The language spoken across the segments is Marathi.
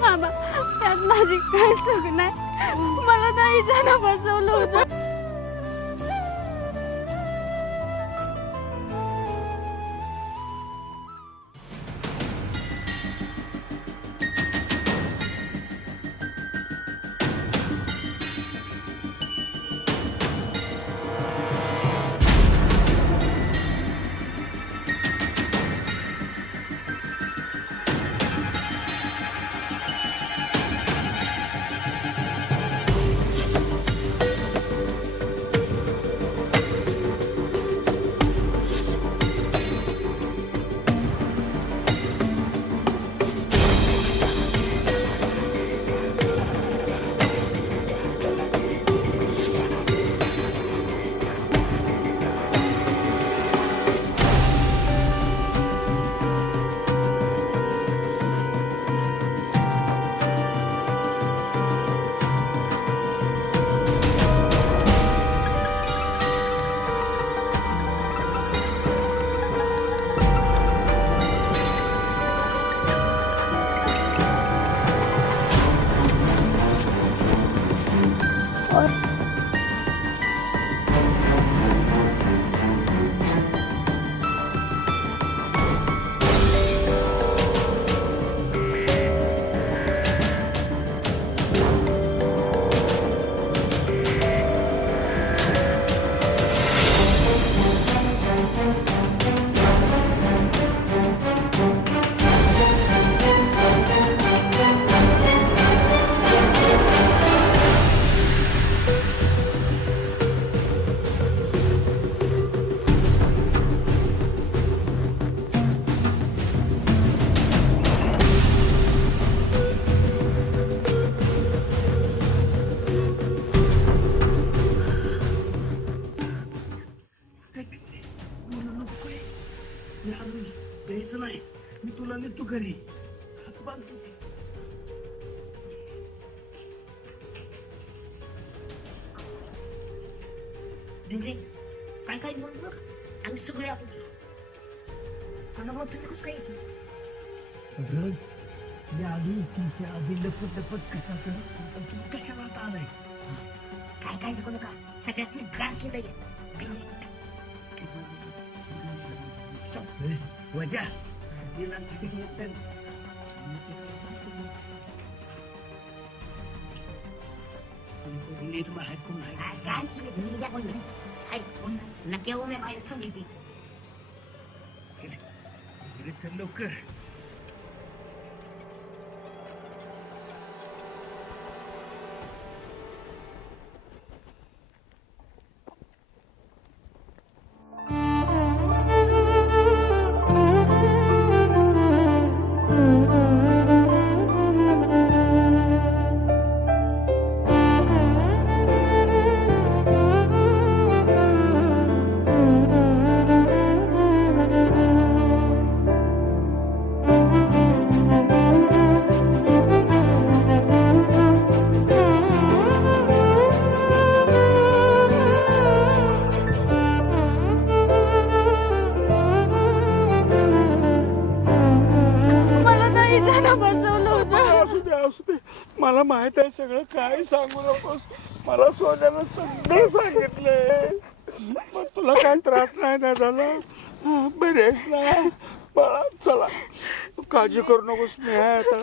बाबा त्यात माझी काही चूक नाही. मला त्या हिच्यानं बसवलं होतं. नाही मी तुला नेतो घरी. हात बांधतो. काय काय म्हणून बघ आम्ही सगळे आपण मग तुम्ही कसं काय येतो. या आधी तुमच्या आधी लपट कसा तुम्ही कशाला आता आलाय. काय काय नको नका सगळ्यात मी गार केलंय. वजा नक्की मी बाहेर सांगितली लवकर. मला माहित आहे सगळं. काय सांगू नकोस. मला सोन्यानं सगळं सांगितलंय. मग तुला काय त्रास नाही ना झाला. बरेच ना बाळा. चला तू काळजी करू नकोस. मी आहे आता.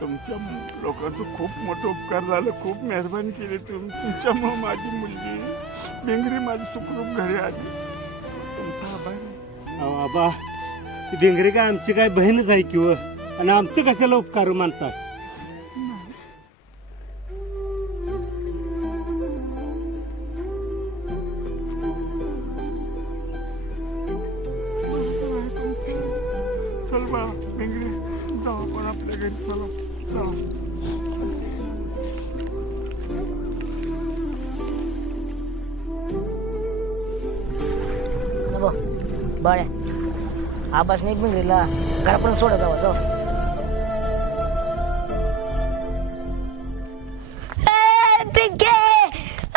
तुमच्या लोकांचं खूप मोठं उपकार झालं. खूप मेहरबानी केली तुम्ही. तुमच्यामुळे माझी मुलगी बेंगरी माझी सुखरूप घरी आली. तुमचा आभार. बाबा बेंगरी काय आमची काय बहीणच आहे किंवा आणि आमचं कशाला उपकार मानतात. चल बा बेंगरी जाऊ आपण आपल्या घरी. चला चला. भाऊ बाळ्या आबास नाही मिळेला घरापर्यंत सोडत जावा जाऊ.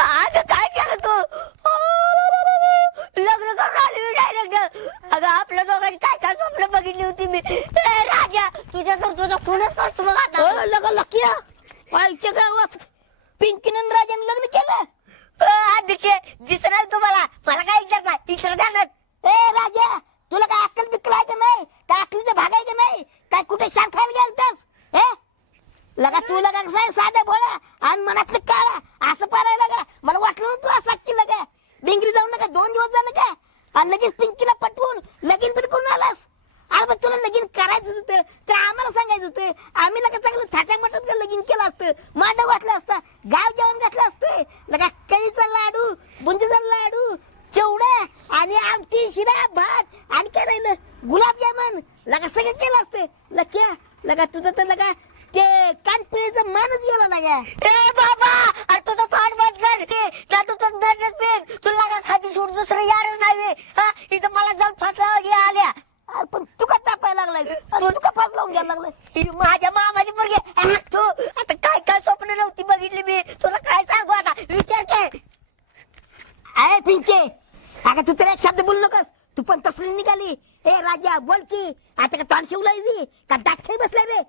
आज काय केलं तू लग्न करून आली मी डायरेक्ट. अगं आपल्या दोघांची काय काय स्वप्न बघितली होती मी. राजा तुझ्या तर तुझा खूनच करतो बघ आता. लगा लकिया आमच्या गावात पिंकीनं राजाने लग्न केलं. अध्यक्ष दिसणार तुम्हाला मला काय विचारत नाही विचार जाणार. ए राजा तुला काय अक्कल बिक्कल आहे का नाही काय अक्कलीचं भागायचं नाही काय कुठे शान खायला गेलतास हे लगा तू लगा कसं साधा भोळा आणि मनातलं काळा असं पारायला का मला वाटलं ना तू असं की लगा डिंगरी जाऊन नका 2 दिवस झालं का आणि लगेच पिंकीला पटवून लगीन पण करून आलास. अरे मग तुला लगीन करायचं होतं तर आम्हाला सांगायचं होतं आम्ही लगा चांगलं थाट्या मटात लगीन केलं असतं मांडव घातलं असतं गाव जेवण घातलं असतं लगा कळीचा लाडू बुंदीचा लाडू चिवडा आणि आमटी शिरा भात आणि काय राहिलं गुलाबजामुन लगा सगळं केलं असतं लक्या लगा तुझं तर लगा ते कानपिळीचं मानच गेला लगा. ए बाबा अरे तुझं तोंड बंद कर त्या तुझं नजर पेन तुला लगा खाती सोड दुसरं यारच नाही हा इथं मला जाऊन फसला हे आल्या. अरे पण तू का तापायला लागलाय तू का फास लावून घ्यायला लागलाय. माझ्या मामाची पोरगी तू आता काय काय स्वप्न नव्हती बघितली मी तुला काय सांगू आता विचार काय. अरे पिंके अगं तू तर एक शब्द बोलू नकोस तू पण तसली निघाली. ए राजा बोल की आता का तोंड शिवलाय का दात खाई बसलाय रे.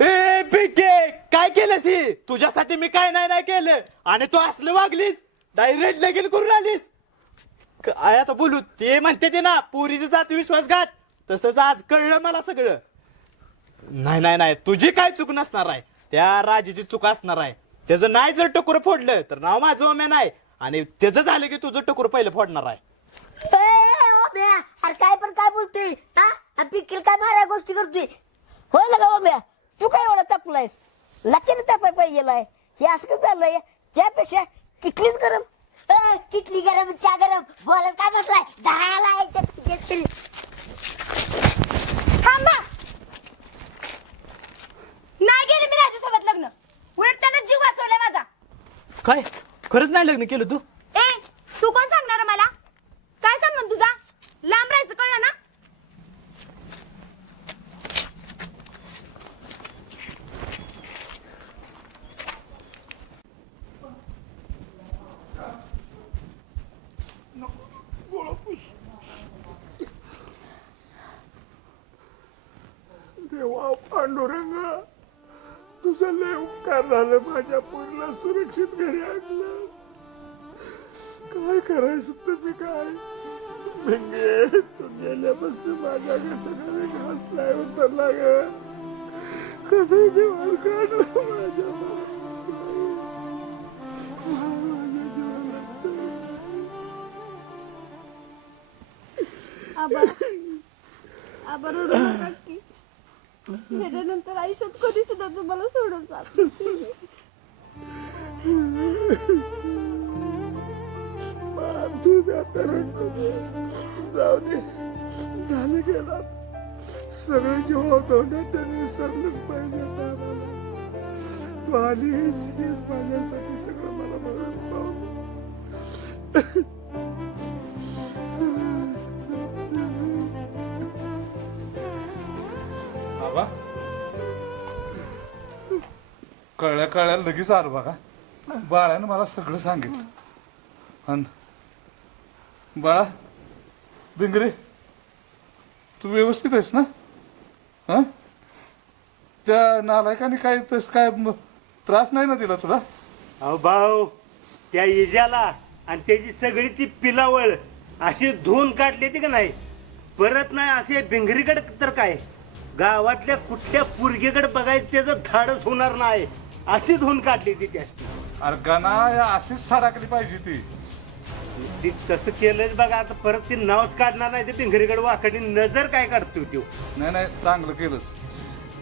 ए पिके काय केलंस ही तुझ्यासाठी मी काय नाही केलं आणि तू असलं वागलीस डायरेक्ट लगीन करून आलीस. काय आता बोलू ते म्हणते ते ना पोरीची जात विश्वासघात तसंच आज कळलं मला सगळं. नाही तुझी काय चूक नसणार आहे त्या राजीची चूक असणार आहे. त्याचं नाही जर टकोर फोडलं तर नाव माझं ओम्या नाही आणि त्याचं झालं की तुझं टकोर पहिलं फोडणार आहे. अरे काय पण काय बोलतोय हा पिकील काय मारा गोष्टी करतोय होय लगा ओम्या तू काय एवढा तापलायस लकीने तापाय पाहिजेलाय हे असं कसं झालंय त्यापेक्षा किटलीच गरम. किटली गरम चा गरम बोलत काय बसलाय दहाला थांबा नाही गेले मी राजूसोबत लग्न उलट त्यानं जीव वाचवलाय माझा. काय खरंच नाही लग्न केलं तू. ए तू कोण सांगणार मला काय संबंध तुझा लांब राहायचं कळलं ना. देवा पांडुरंगा तुझं लय उपकार झालं माझ्या पोरीला सुरक्षित घरी आणलं. काय करायचं तुम्ही काय भिंगे तू गेल्यापासून माझ्या घशाकडे घास नाही उतरला ग कसं जीवन काढलं माझ्या आबा रडू नका की ह्याच्यानंतर आयुष्यात कधी सुद्धा तुम्हाला सोडून जात जाऊ दे झालं गेला सगळं जेव्हा तोंडात त्यांनी विसरलंच पाहिजे आता आम्हाला. तू आली हेच माझ्यासाठी सगळं मला बघत पाहू. बाबा कळल्या लगेच आलो बघा बाळानं मला सगळं सांगितलं. अन बाळा भिंगरे तू व्यवस्थित आहेस ना. हा त्या नालायकाने काय तस काय त्रास नाही ना दिला तुला. अहो भाऊ त्या इजाला आणि त्याची सगळी ती पिलावळ अशी धुवून काढली ती का नाही परत नाही असे भिंगरीकडे तर काय गावातल्या कुठल्या पुरगीकडे बघायचं त्याचं धाडच होणार नाही अशी धुवून काढली ती त्या. अरे गणा अशीच सडाकली पाहिजे ती तसं केलंच बघा आता परत ती नावच काढणार नाही ते भिंगरीकडे वाकडी नजर काय काढतो तो. नाही चांगलं केलंस.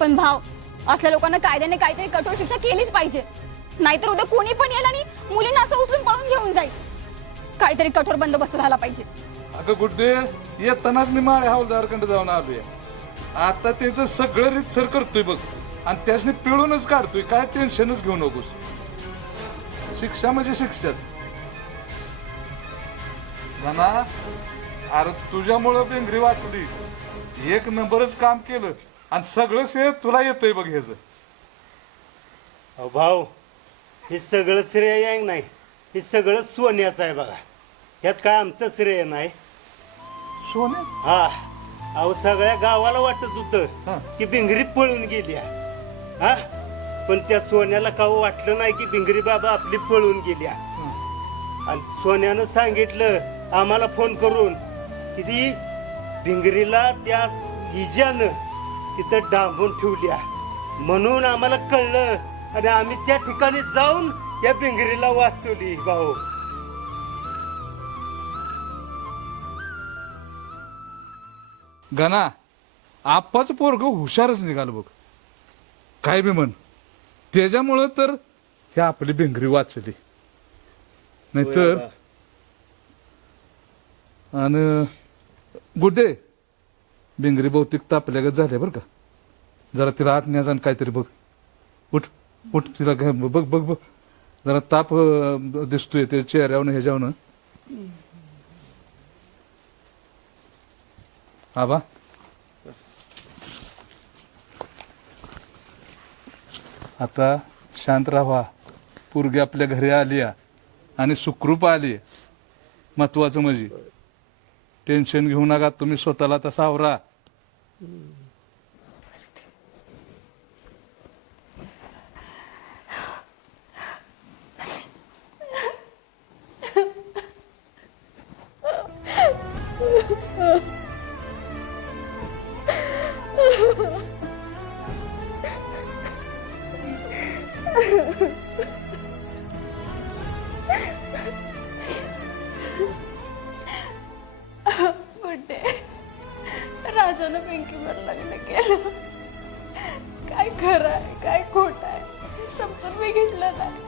पण भाव असल्या लोकांना कायद्याने काहीतरी कठोर शिक्षा केलीच पाहिजे नाहीतर उद्या कोणी पण येईल आणि मुलींना असं उचलून पळून घेऊन जाईल. काहीतरी कठोर बंदोबस्त झाला पाहिजे. अगं गुड्डे येतानाच मी माळे हवालदारकडे जाऊन आलोय आता त्याचं सगळं रीतसर करतोय बघ. आणि त्यासनी पिळूनच काढतोय. काय टेन्शनच घेऊ नकोस. शिक्षा म्हणजे शिक्षा. गाना अरे तुझ्यामुळं बेंगरी वाचली. एक नंबरच काम केलं आणि सगळं श्रेय तुला येतंय बघ ह्याच. अहो भाऊ, हे सगळं श्रेय आहे नाही, हे सगळं सोन्याचं आहे बघा. यात काय आमचं श्रेय नाही. सोने हा अहो सगळ्या गावाला वाटत हा. होतं की भिंगरी पळून गेली हा, पण त्या सोन्याला काव वाटलं नाही की भिंगरी बाबा आपली पळून गेल्या. आणि सोन्यानं सांगितलं आम्हाला फोन करून की ती भिंगरीला त्या इजानं तिथं डांबून ठेवल्या. म्हणून आम्हाला कळलं आणि आम्ही त्या ठिकाणी जाऊन त्या भिंगरीला वाचवली भाऊ. गाना आप्पाचं पोरग हुशारच निघालं बघ. काय बी म्हण, त्याच्यामुळं तर हे आपली भिंगरी वाचली. नाहीतर आणि गुड्डे भिंगरी बहुतेक तापल्यागत झाल्या बरं का. जरा तिला आत न्यायचा आणि काहीतरी बघ. उठ उठ तिला बघ बघ बघ. जरा ताप दिसतोय त्या चेहऱ्यावर ह्याच्यावर. आबा आता शांत राहा. पोरगी आपल्या घरी आली आणि सुखरूप आली. महत्वाचं म्हणजे टेन्शन घेऊ नका तुम्ही. स्वतःला तसा आवरा. गुड्डे, राजानं पिंकीवर लग्न केलं. काय खरं आहे काय खोट आहे समजून मी घेतलं नाही,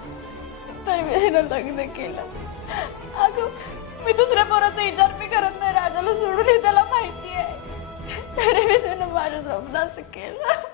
तर मी त्यानं लग्न केलं. अगं मी दुसऱ्या पोराचा विचार मी करत नाही. राजाला सोडून हे त्याला माहिती आहे, तरी मी त्यानं माझ्या स्वप्न असं केलं.